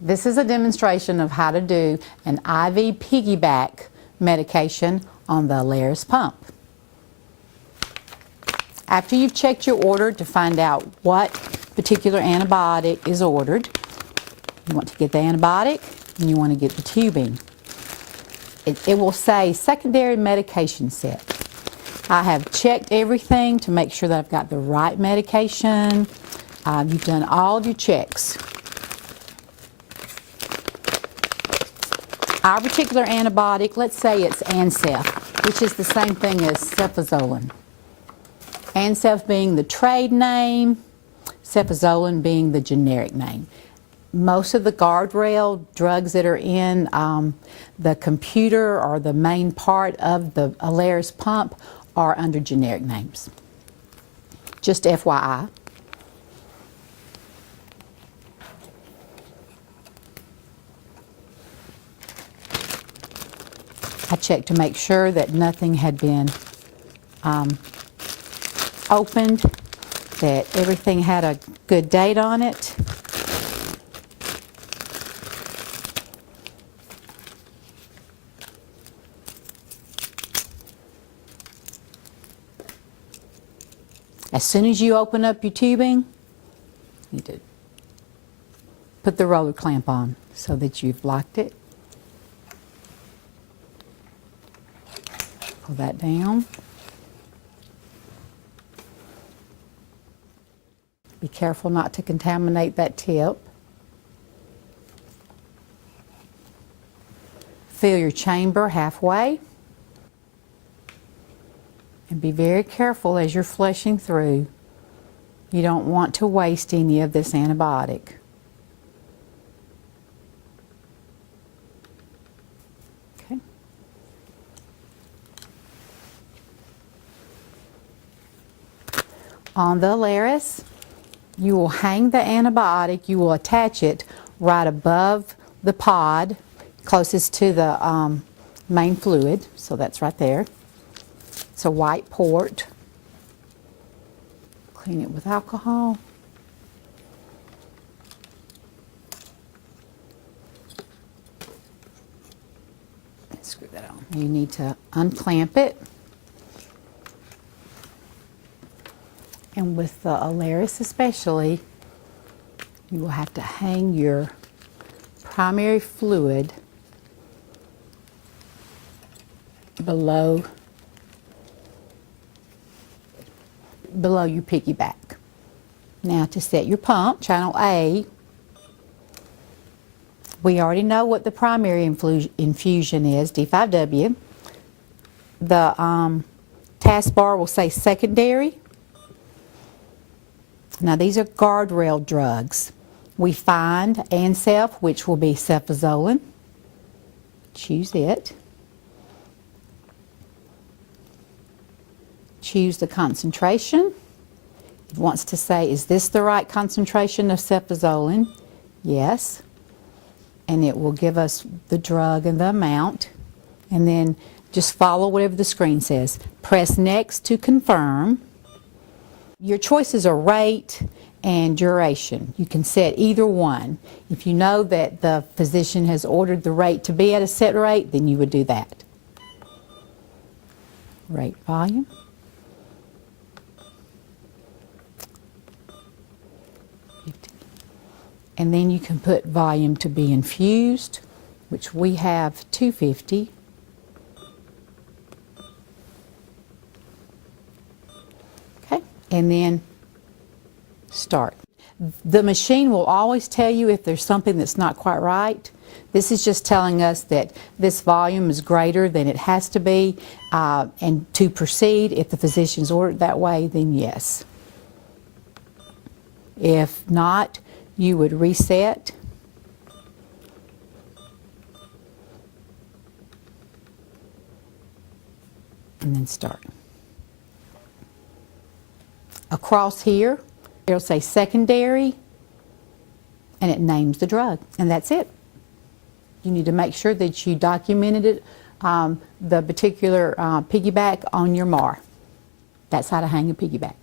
This is a demonstration of how to do an IV piggyback medication on the Alaris pump. After you've checked your order to find out what particular antibiotic is ordered, you want to get the antibiotic and you want to get the tubing. It will say secondary medication set. I have checked everything to make sure that I've got the right medication. You've done all of your checks. Our particular antibiotic, let's say it's Ancef, which is the same thing as cefazolin. Ancef being the trade name, cefazolin being the generic name. Most of the guardrail drugs that are in the computer or the main part of the Alaris pump are under generic names. Just FYI. I checked to make sure that nothing had been opened, that everything had a good date on it. As soon as you open up your tubing, you need to put the roller clamp on so that you've locked it. Pull that down. Be careful not to contaminate that tip. Fill your chamber halfway. And be very careful as you're flushing through. You don't want to waste any of this antibiotic. Okay. On the Alaris, you will hang the antibiotic, you will attach it right above the pod, closest to the main fluid, so that's right there. It's a white port. Clean it with alcohol. And screw that on. You need to unclamp it. And with the Alaris especially, you will have to hang your primary fluid below your piggyback. Now to set your pump, channel A, we already know what the primary infusion is, D5W. The taskbar will say secondary. Now these are guardrail drugs. We find Ancef, which will be cefazolin. Choose it. Choose the concentration. It wants to say, is this the right concentration of cefazolin? Yes. And it will give us the drug and the amount. And then just follow whatever the screen says. Press next to confirm. Your choices are rate and duration. You can set either one. If you know that the physician has ordered the rate to be at a set rate, then you would do that. Rate volume. And then you can put volume to be infused, which we have 250. Okay, and then start. The machine will always tell you if there's something that's not quite right. This is just telling us that this volume is greater than it has to be, and to proceed, if the physician's ordered that way, then yes. If not, you would reset. And then start. Across here, it'll say secondary, and it names the drug, and that's it. You need to make sure that you documented it, the particular piggyback on your MAR. That's how to hang a piggyback.